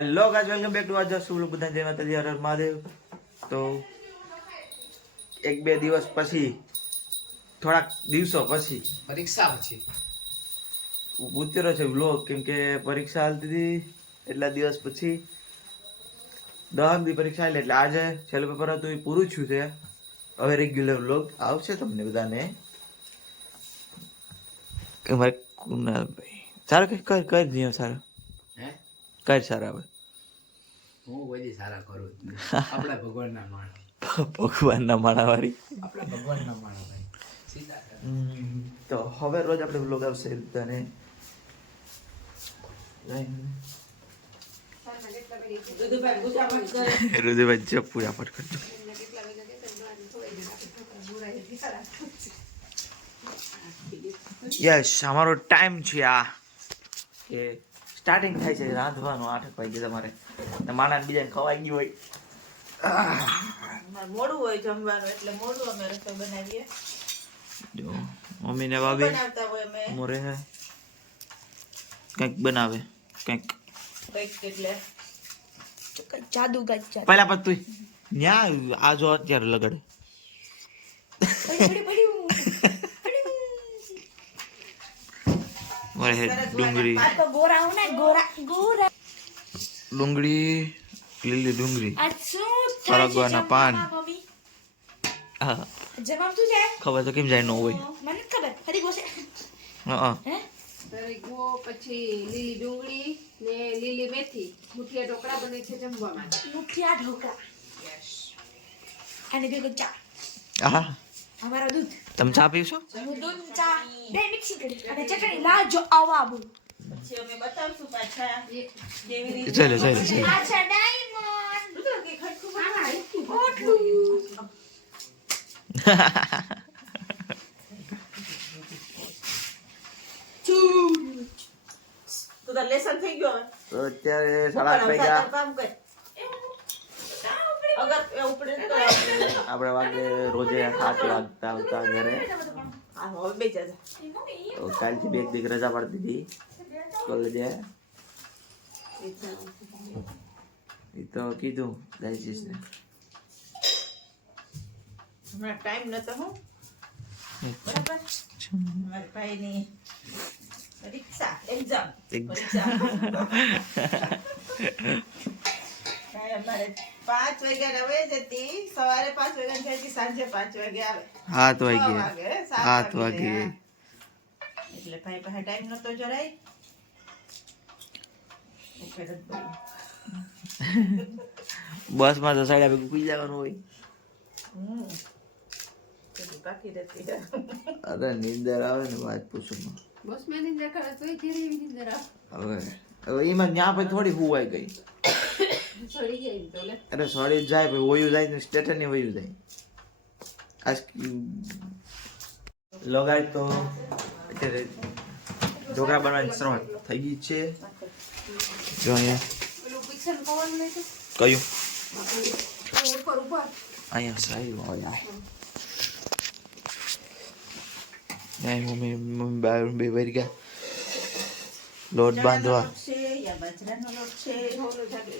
Hello guys, welcome back to આજર શુભ બધા જય માતાજી, હર હર મહાદેવ. તો એક બે દિવસ પછી, થોડાક દિવસો પછી પરીક્ષા પછી ઉતર્યો છે વ્લોગ, કેમ કે પરીક્ષા હાલતી હતી એટલા દિવસ પછી 10 દી પરીક્ષા આવી એટલે આજે છેલ્લું પેપર હતું એ પૂરું થયું છે. હવે રેગ્યુલર વ્લોગ આવશે તમને બધાને. અમારે કુનાલભાઈ સારું કઈ કર કર દિયો સારું હે કર સારા હવે હું બધી સારા કરું આપણા ભગવાનના માણસ ભગવાનના માળાવાળી. આપણા ભગવાનના માણસ ભાઈ સીધા તો હવે રોજ આપણે વ્લોગ આવશે અને રુદુભાઈ જો પૂરા પર કરજો. યસ, અમારો ટાઈમ છે આ કે સ્ટાર્ટિંગ થાય છે રાંધવાનું 8 વાગે. તમારે માણસ બીજાને ખવાઈ ગયું હોય, મોડું હોય જમવાનું એટલે મોડું અમે રસોઈ બનાવીએ. જો મમ્મી ને ભાભી બનાવતા હોય અમે મોરે હે કંઈક બનાવે કંઈક કંઈક એટલે જાદુ ગાજ પહેલા પર તું ન્યા આ જો અત્યારે લગાડે મોરે હે ડુંગળી તો ગોરા હું ને ગોરા ગોરા ડુંગળી લીલી ડુંગળી આ શું ફરગવાના પાન. હા જવાબ શું છે ખબર તો કેમ જાય ન હોય. મને ખબર ફરી ગોસે હા હે તરીકો પછી લીલી ડુંગળી ને લીલી મેથી મુઠિયા ઢોકળા બને છે જમવા માટે. મુઠિયા ઢોકળા અને ભેગો ચા હા અમારો દૂધ તમે ચા પીવશો? હું દૂધ ચા બે મિક્સી કરી અને ચટણી લાજો આવાબુ પછી અમે બતાવશું પાછા કેવી રીતે ચાલો ચાલો ચાલો. આ છે ડાયમંડ ઓટલું તો તાર લેસન થઈ ગયો હવે? તો અત્યારે ઉપર 8:30 હવે વાગ્યા. તાર કામ કર અગર એ ઉપડે તો આપણે વાગે રોજે 7 વાગતા આવતા ઘરે. હા હવે બે જા તો કાલથી 2 દિવસ રજા પાડી દીધી કોલેજે. એ તો કીધું જઈશ ને હમણાં ટાઈમ નતો હું બરાબર મારા ભાઈની પરીક્ષા એક્ઝામ પરીક્ષા અમારે 5 વાગ્યા આવે જતી સવારે 5 વાગ્યા જતી સાંજે 5 વાગે આવે 7 વાગે 7 વાગે. એટલે ભાઈ પાસે ટાઈમ નતો જરાય એટલે જ બોલું. બસમાં તો સાડા ભેગું પી જવાનું હોય. બધું બાકી રહેતી અરે નીંદર આવે ને વાત પૂછો માં. બસમાં નિંદર કરે તોય ઘેરે એવી નિંદર આવે. હવે એમાં ત્યાં પછી થોડી હુવાઈ ગઈ. છોડી જાય એમ તો લે. અરે સોરી જાય પછી વયું જાય ને સ્ટેટર ની વયું જાય. આજ લગાય તો અત્યારે ઢોકળા બનાવવાની શરૂઆત થઈ ગઈ છે. જો અહીંયા પેલું પિક્ચર કવર લે છે કયું ઉપર ઉપર અહીંયા સાઈડમાં હોય. મમ્મી બાર બે વરી ગયા લોટ બાંધવા. લોટ છે યા બાજરાનો લોટ છે ઘઉંનો જાડો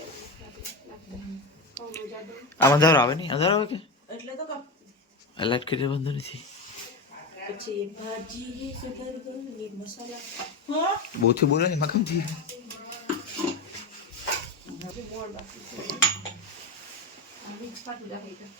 ઘઉંનો જાડો આમાં અંધારો આવે નહીં? અંધારો આવે કે એટલે તો કામ લાઈટ કરી બંધ નથી. પછી ભાજી સુધાર ગઈ મસાલા હા બહુથી બોલે ને મકમ થી મોડ બાકી છે આવી પાટું લાગી ગયું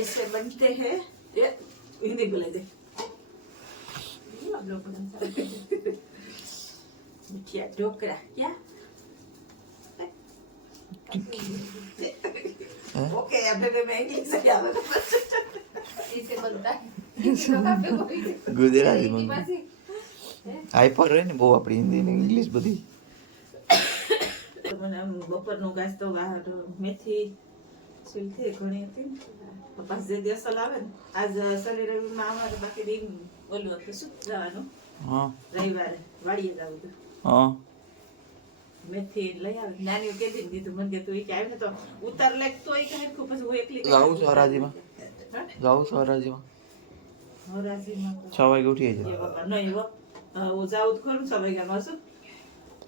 ऐसे बनते हैं ये हिंदी बोले दे आप लोग मुठिया ढोकरा क्या ओके अबे मैं इंग्लिश से क्या ऐसे बनता है ढोकला पे कोई ગુજરાતી हिंदी માં पासी હાઈપર રહે ને બહુ આપણી હિન્દી ને ઇંગ્લિશ બધી મને આમ બપોરનું ઘાસ તો મેથી છીલથી ઘણી હતી પપ્પા જે દિવસ લાવે ને આજ શનિ રવિમાં અમારે બાકી દિન ઓલું હતું શું જવાનું હા રવિવારે વાડીએ જવું હતું હા મેથી લઈ આવે નાની કેદી દીધું મને કે તું ઈ કે આવે તો ઉતાર લે તો ઈ કે ખૂબ પછી હું એકલી જાઉં છું હરાજીમાં જાઉં છું હરાજીમાં હરાજીમાં 6 વાગે ઉઠી એ જાય બાપા નહીં હો હું જાઉં તો ખરું 6 વાગ્યામાં શું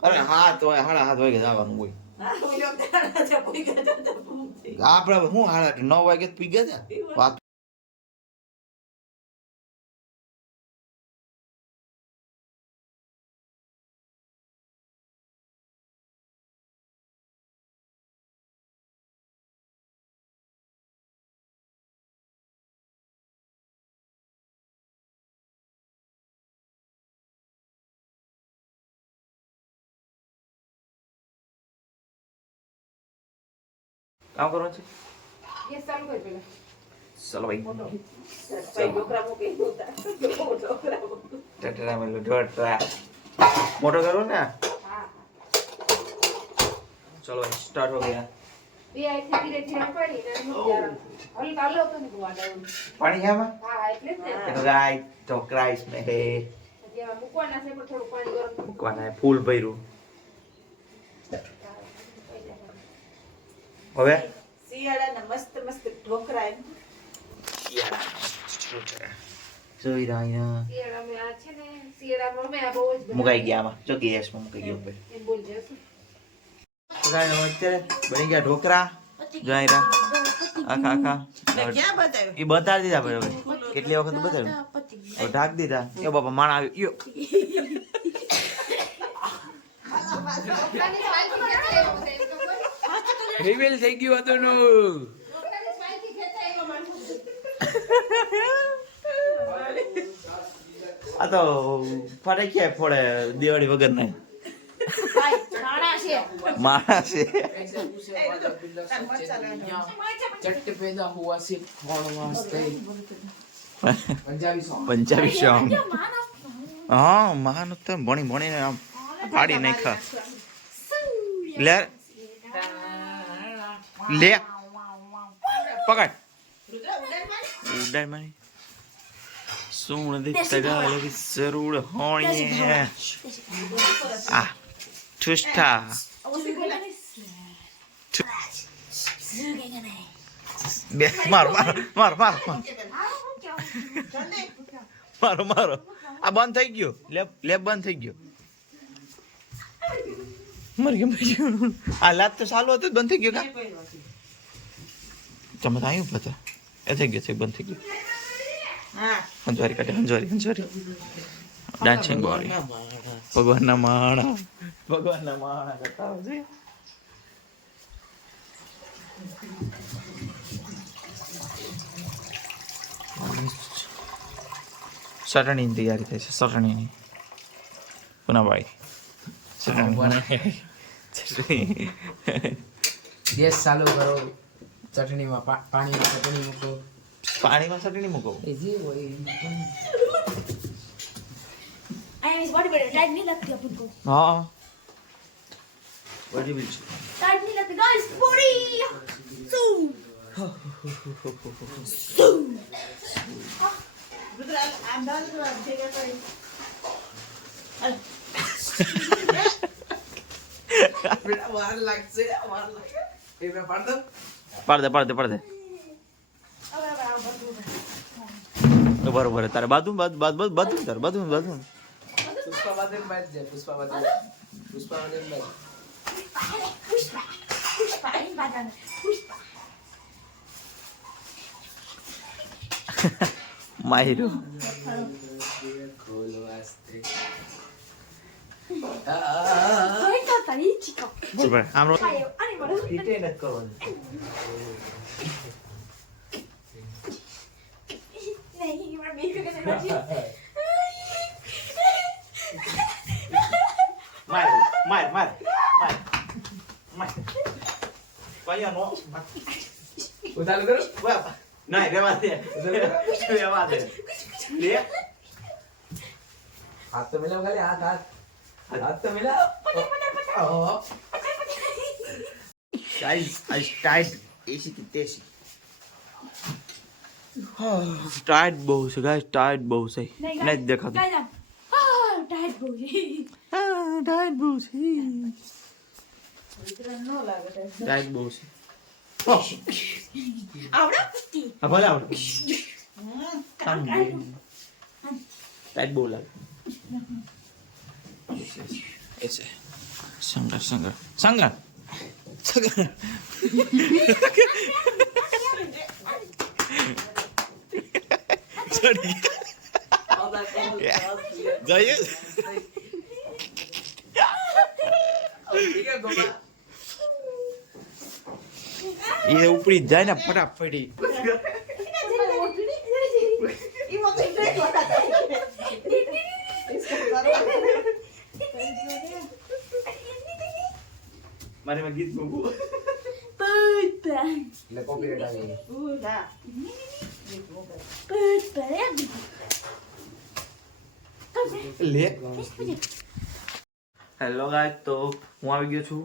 અરે 7 વાગે 7:30 વાગે જવાનું હોય હા ઓલો દાડા છે કોઈ ગયા તો પૂછે આપણે હું 8:30 9 વાગે તો પી ગયા હતા વાત કામ કરવાનું છે ये चालू कर पहले ચલો ભાઈ ભાઈ ઢોકરા મૂકી ઉતાર ઢોકરા મૂકી ટટરા મેલો ઢોકરા મોટો કરો ને हाँ ચલો સ્ટાર્ટ હો ગયા ये ऐसे धीरे धीरे पड़ी ना नुक हल्का लो तो नहीं वाड़ा પાણી ખામાં हाँ એટલે જ ને રાઈ ઢોકરા इसमें है જેમાં મૂકવાના છે પણ થોડું પાણી ગરમ મૂકવાના है ફૂલ ભર્યું હવે શિયાળાના મસ્ત મસ્ત ઢોકરા એમ જોઈ રહ્યા શિયાળામાં આ છે ને શિયાળામાં અમે આ બહુ જ મુકાઈ ગયા આમાં જો ગેસમાં મુકાઈ ગયો ઉપર એમ બોલ જશું અત્યારે બની ગયા ઢોકરા જોઈ રહ્યા આખા આખા ક્યાં બતાવ્યું એ બતાવી દીધા ભાઈ હવે કેટલી વખત બતાવ્યું હવે ઢાક દીધા એ બાપા માણ આવ્યો યો રિવીલ થઈ ગયું હતું નું આ તો ફટાકિયા ફોડે દિવાળી વગર ને માણસ છે चट्ट पैदा हुआ सिर्फ कौन वास्ते पंजाबी सॉन्ग પંજાબી સોંગ હા મહાન તો ભણી ભણીને આમ પાડી નાખ્યા લે લે પકડ ઉડાય મારી સુણ દીકતા ગાલે વિસરુડ હોણીએ આ ઠુષ્ઠા બે મારો મારો મારો મારો મારો મારો આ બંધ થઈ ગયો લેબ બંધ થઈ ગયો મરી ગયો આ લાત તો સાલો હતો બંધ થઈ ગયો કા તમે તો આવ્યું પતા એ થઈ ગયો છે બંધ થઈ ગયો હા હંજવારી કાઢે હંજવારી ડાન્સિંગ બોય ભગવાનના માણા કરતા હોય ચટણીની તૈયારી થાય છે ચટણીની પુનાભાઈ ચટણી गैस चालू करो चटनी में पानी में चटनी मूको પાણીમાં ચટણી મૂકો जी वही आई बॉडी बड़े टाइट नहीं लगती अपन को હા વડી બીજ टाइट नहीं लगती गाइस बॉडी રુદ્રા આમ ડાલ તો આમ ભેગા કરી बेटा वार लग से वार लग ये मैं पढ़ दो પાડ દે તો બરોબર તારે બાજુ તારે બાજુ पुष्पा बदल बैठ जाए पुष्पा बदल बैठ पुष्पा पुष्पा इन बादान पुष्पा માયરો खोल वास्ते Soy Tatarí, chico. બરોબર આમરો Ay, ánimo, ¿no? હીટે નથી કરવાનું માર માર માર માર માર કયો નો ઉતારું કરું બાપા નહીં રેવા દે રેવા દે લે હાથ તો મિલાવ ખાલી હાથ તો મિલાવ ઓહો ગાइस आज टाइट एसी की तेसी टाइट બહુ છે ગાइस टाइट બહુ છે નહીં દેખાતું ટાઈટ બહુ છે टाइट બહુ છે વિતરણ ન લાગે છે. टाइट બહુ છે આવડા પત્તી હા ભલે આવડે टाइट બહુ લાગે ऐसे संगर संगर संगर संगर चढ़ी गए ये ऊपरी जाए ना फटाफट मारे में गीत गाऊं એટલે કોપીરાઈટ આવી ગઈ ઉડા. ले हेलो गाइस तो હું આવી ગયો છું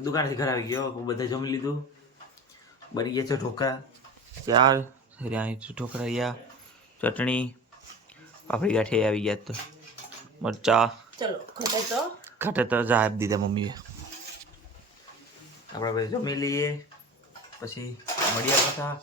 દુકાનેથી ઘર આવી ગયો બધા જમી લીધું બની ગયા છે ઢોકળા ચાર અહીં ઢોકળા રહ્યા ચટણી પાપડી ગાંઠી આવી ગયા તો મરચા ચલો ખોટે તો ખાટે તો જા આપી દીધા મમ્મીએ આપણે પછી જમી લઈએ પછી મળ્યા પાછા